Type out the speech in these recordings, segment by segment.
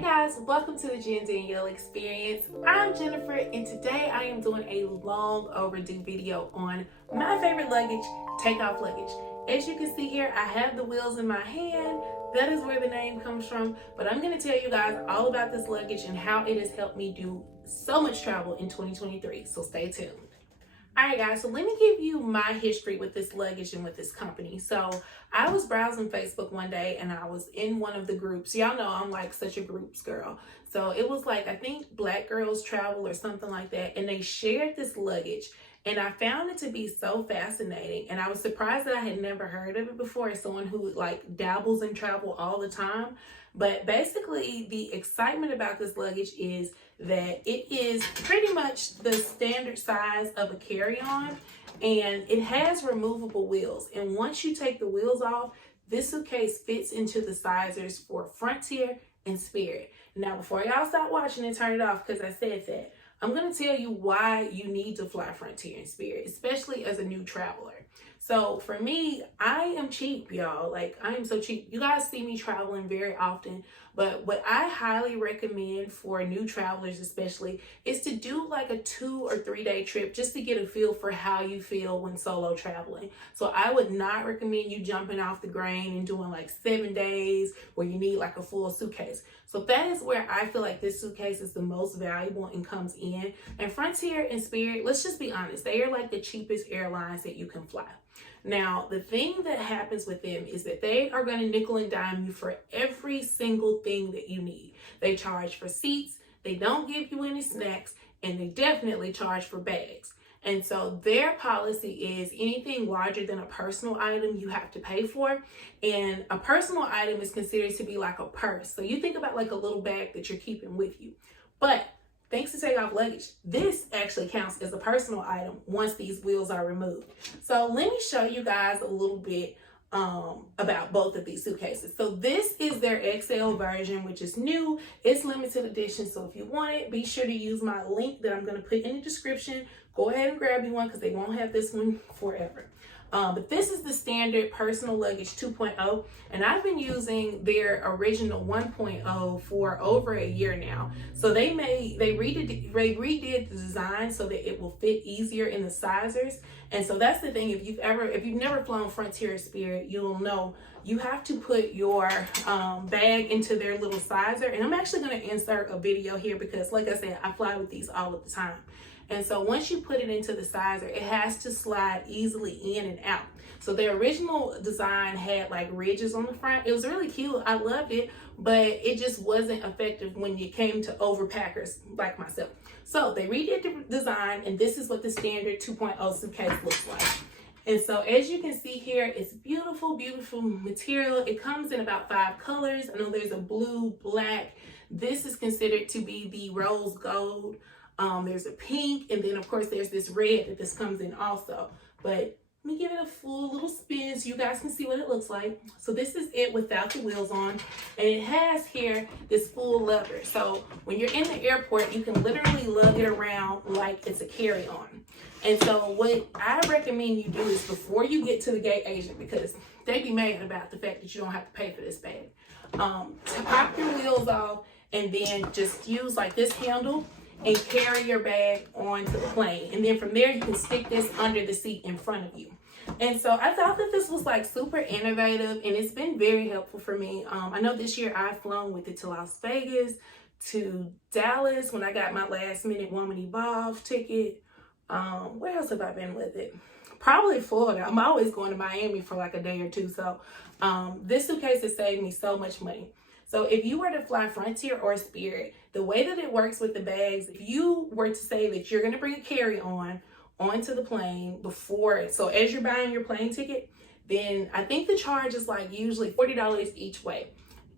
Hey guys, welcome to the Jen Danielle Experience. I'm Jennifer and today I am doing a long overdue video on my favorite luggage, Take Off Luggage. As you can see here, I have the wheels in my hand. That is where the name comes from. But I'm going to tell you guys all about this luggage and how it has helped me do so much travel in 2023. So stay tuned. Alright guys, so let me give you my history with this luggage and with this company. So I was browsing Facebook one day and I was in one of the groups. Y'all know I'm like such a groups girl. So it was like, I think Black Girls Travel or something like that. And they shared this luggage and I found it to be so fascinating. And I was surprised that I had never heard of it before as someone who like dabbles in travel all the time. But basically the excitement about this luggage is that it is pretty much the standard size of a carry-on and it has removable wheels. And once you take the wheels off, this suitcase fits into the sizers for Frontier and Spirit. Now, before y'all stop watching and turn it off because I said that, I'm going to tell you why you need to fly Frontier and Spirit, especially as a new traveler. So for me, I am cheap, y'all. Like, I am so cheap. You guys see me traveling very often, but what I highly recommend for new travelers especially is to do like a 2 or 3 day trip just to get a feel for how you feel when solo traveling. So I would not recommend you jumping off the grain and doing like 7 days where you need like a full suitcase. So that is where I feel like this suitcase is the most valuable and comes in. And Frontier and Spirit, let's just be honest, they are like the cheapest airlines that you can fly. Now, the thing that happens with them is that they are going to nickel and dime you for every single thing that you need. They charge for seats, they don't give you any snacks, and they definitely charge for bags. And so their policy is anything larger than a personal item you have to pay for. And a personal item is considered to be like a purse. So you think about like a little bag that you're keeping with you. But thanks to Take Off Luggage, this actually counts as a personal item once these wheels are removed. So let me show you guys a little bit about both of these suitcases. So this is their XL version, which is new. It's limited edition. So if you want it, be sure to use my link that I'm going to put in the description. Go ahead and grab you one because they won't have this one forever. But this is the standard personal luggage 2.0, and I've been using their original 1.0 for over a year now. So they redid the design so that it will fit easier in the sizers. And so that's the thing, if you've never flown Frontier Spirit, you'll know you have to put your bag into their little sizer. And I'm actually going to insert a video here because like I said, I fly with these all of the time. And so once you put it into the sizer, it has to slide easily in and out. So the original design had like ridges on the front. It was really cute. I loved it, but it just wasn't effective when it came to overpackers like myself. So they redid the design, and this is what the standard 2.0 suitcase looks like. And so as you can see here, it's beautiful, beautiful material. It comes in about 5 colors. I know there's a blue, black. This is considered to be the rose gold. There's a pink, and then of course there's this red that this comes in also. But let me give it a full little spin so you guys can see what it looks like. So this is it without the wheels on, and it has here this full leather. So when you're in the airport, you can literally lug it around like it's a carry-on. And so what I recommend you do is before you get to the gate agent, because they be mad about the fact that you don't have to pay for this bag, to pop your wheels off and then just use like this handle and carry your bag onto the plane. And then from there, you can stick this under the seat in front of you. And so I thought that this was like super innovative, and it's been very helpful for me. I know this year I've flown with it to Las Vegas, to Dallas when I got my last minute Woman Evolve ticket. Where else have I been with it? Probably Florida. I'm always going to Miami for like a day or two. So this suitcase has saved me so much money. So if you were to fly Frontier or Spirit, the way that it works with the bags, if you were to say that you're going to bring a carry-on onto the plane before, so as you're buying your plane ticket, then I think the charge is like usually $40 each way.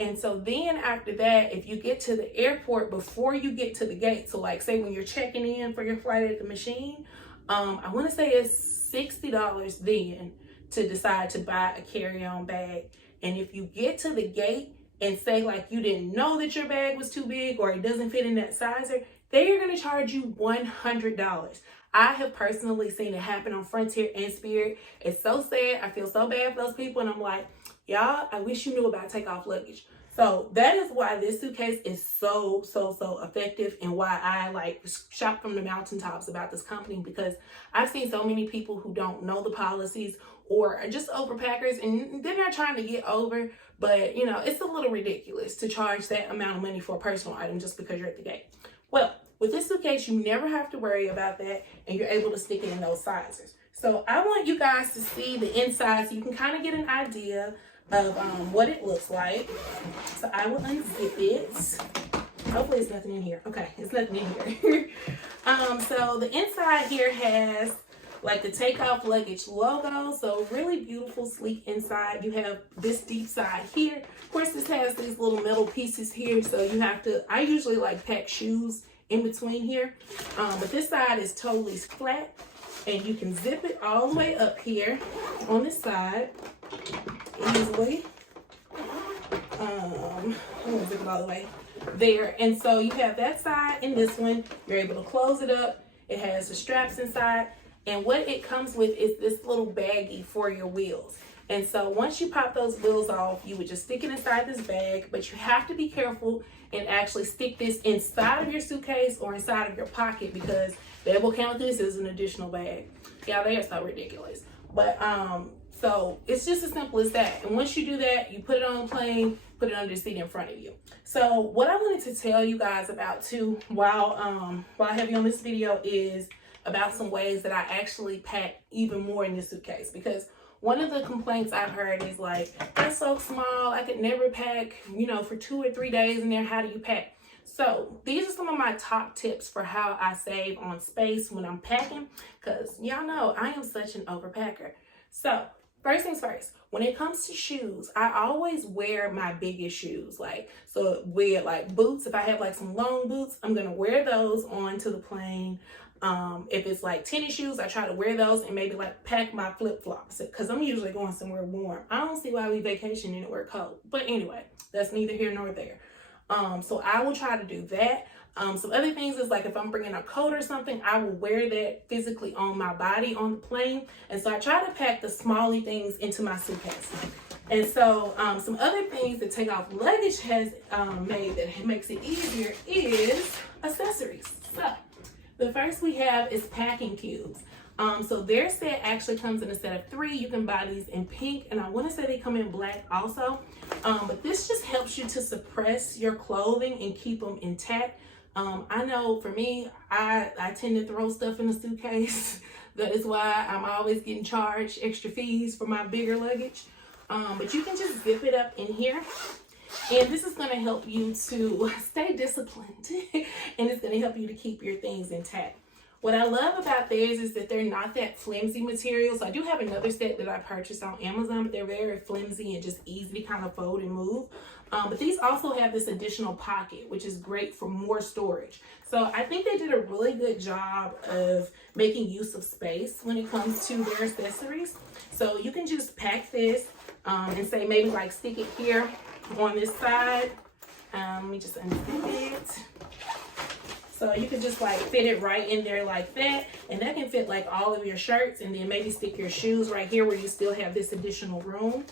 And so then after that, if you get to the airport before you get to the gate, so like say when you're checking in for your flight at the machine, I want to say it's $60 then to decide to buy a carry-on bag. And if you get to the gate and say like you didn't know that your bag was too big or it doesn't fit in that sizer, they are going to charge you $100. I have personally seen it happen on Frontier and Spirit. It's so sad. I feel so bad for those people, and I'm like, y'all, I wish you knew about Take Off Luggage. So that is why this suitcase is so effective, and why I like shout from the mountaintops about this company, because I've seen so many people who don't know the policies or are just overpackers, and they're not trying to get over, but you know, it's a little ridiculous to charge that amount of money for a personal item just because you're at the gate. Well, with this suitcase, you never have to worry about that, and you're able to stick it in those sizes. So I want you guys to see the inside so you can kind of get an idea of what it looks like. So I will unzip it. Hopefully it's nothing in here. Okay, it's nothing in here. So the inside here has like the Take Off Luggage logo. So really beautiful, sleek inside. You have this deep side here. Of course, this has these little metal pieces here. So you have to, I usually like pack shoes in between here. But this side is totally flat, and you can zip it all the way up here on this side easily. I'm gonna zip it all the way there. And so you have that side and this one. You're able to close it up. It has the straps inside. And what it comes with is this little baggie for your wheels. And so once you pop those wheels off, you would just stick it inside this bag, but you have to be careful and actually stick this inside of your suitcase or inside of your pocket, because they will count this as an additional bag. Yeah, they are so ridiculous. But so it's just as simple as that. And once you do that, you put it on a plane, put it under the seat in front of you. So what I wanted to tell you guys about too, while I have you on this video, is about some ways that I actually pack even more in this suitcase. Because one of the complaints I've heard is like, that's so small, I could never pack, you know, for 2 or 3 days in there. How do you pack? So these are some of my top tips for how I save on space when I'm packing, because y'all know I am such an overpacker. So first things first, when it comes to shoes, I always wear my biggest shoes. Like, so wear like boots. If I have like some long boots, I'm gonna wear those onto the plane. If it's like tennis shoes, I try to wear those and maybe like pack my flip-flops, because I'm usually going somewhere warm. I don't see why we vacation anywhere cold. But anyway, that's neither here nor there. So I will try to do that. Some other things is like if I'm bringing a coat or something, I will wear that physically on my body on the plane. And so I try to pack the smally things into my suitcase. And so some other things that Take Off Luggage has made that makes it easier is accessories. So the first we have is packing cubes. So their set actually comes in a set of 3. You can buy these in pink, and I want to say they come in black also. But this just helps you to suppress your clothing and keep them intact. I know for me, I tend to throw stuff in a suitcase. That is why I'm always getting charged extra fees for my bigger luggage. But you can just zip it up in here. And this is going to help you to stay disciplined. And it's going to help you to keep your things intact. What I love about theirs is that they're not that flimsy material. So I do have another set that I purchased on Amazon, but they're very flimsy and just easy to kind of fold and move. But these also have this additional pocket, which is great for more storage. So I think they did a really good job of making use of space when it comes to their accessories. So you can just pack this and say maybe like stick it here on this side. Let me just unzip it. So you can just like fit it right in there like that. And that can fit like all of your shirts, and then maybe stick your shoes right here where you still have this additional room.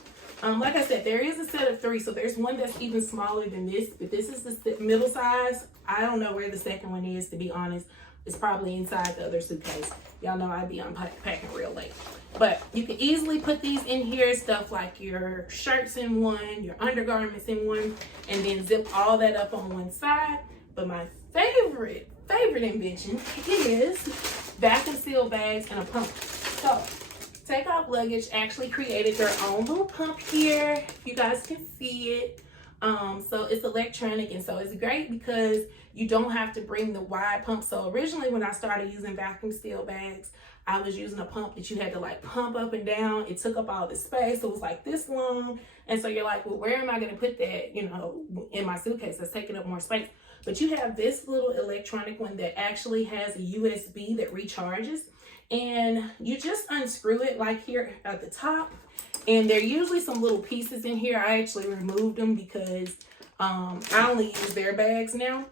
Like I said, there is a set of 3. So there's one that's even smaller than this, but this is the middle size. I don't know where the second one is, to be honest. It's probably inside the other suitcase. Y'all know I be unpacking real late. But you can easily put these in here, stuff like your shirts in one, your undergarments in one, and then zip all that up on one side. But my favorite invention is vacuum seal bags and a pump. So Take Off Luggage actually created their own little pump here. You guys can see it. So it's electronic, and so it's great because you don't have to bring the wide pump. So originally when I started using vacuum seal bags, I was using a pump that you had to like pump up and down. It took up all the space. It was like this long. And so you're like, well, where am I going to put that, you know, in my suitcase? That's taking up more space. But you have this little electronic one that actually has a USB that recharges. And you just unscrew it like here at the top. And there are usually some little pieces in here. I actually removed them because I only use their bags now.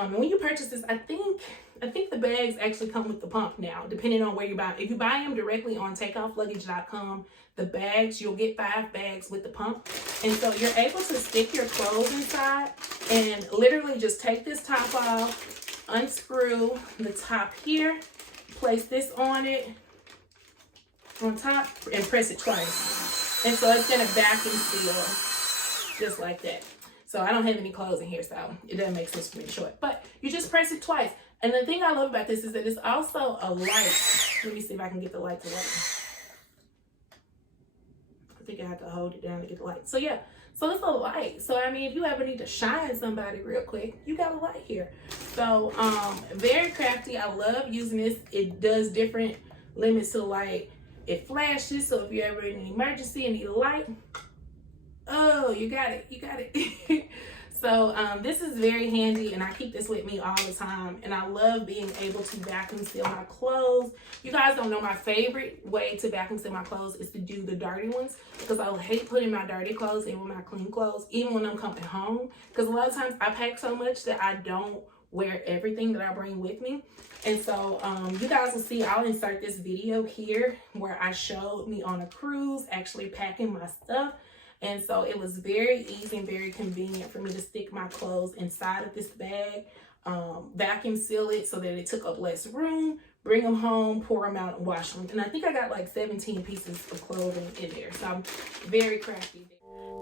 And when you purchase this, I think the bags actually come with the pump now, depending on where you buy. If you buy them directly on takeoffluggage.com, the bags, you'll get 5 bags with the pump. And so you're able to stick your clothes inside and literally just take this top off, unscrew the top here, place this on it, on top, and press it twice. And so it's gonna vacuum seal just like that. So I don't have any clothes in here, so it doesn't make sense for me to show it. But you just press it twice. And the thing I love about this is that it's also a light. Let me see if I can get the light to work. I think I have to hold it down to get the light. So yeah, so it's a light. So I mean, if you ever need to shine somebody real quick, you got a light here. So very crafty. I love using this. It does different limits to the light. It flashes, so if you're ever in an emergency and need a light, oh, you got it, you got it. So this is very handy, and I keep this with me all the time, and I love being able to vacuum seal my clothes. You guys don't know, my favorite way to vacuum seal my clothes is to do the dirty ones, because I hate putting my dirty clothes in with my clean clothes, even when I'm coming home, because a lot of times I pack so much that I don't wear everything that I bring with me. And so you guys will see, I'll insert this video here where I showed me on a cruise actually packing my stuff. And so it was very easy and very convenient for me to stick my clothes inside of this bag, vacuum seal it so that it took up less room, bring them home, pour them out, and wash them. And I think I got like 17 pieces of clothing in there. So I'm very crafty.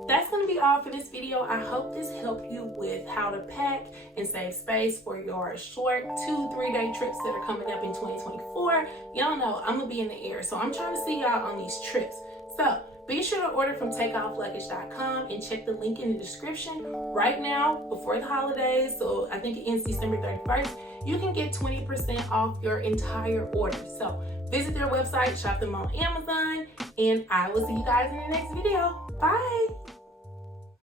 That's going to be all for this video. I hope this helped you with how to pack and save space for your short 2-3 day trips that are coming up in 2024. Y'all know I'm going to be in the air, so I'm trying to see y'all on these trips. So be sure to order from takeoffluggage.com and check the link in the description. Right now, before the holidays, so I think it ends December 31st, you can get 20% off your entire order. So visit their website, shop them on Amazon, and I will see you guys in the next video. Bye!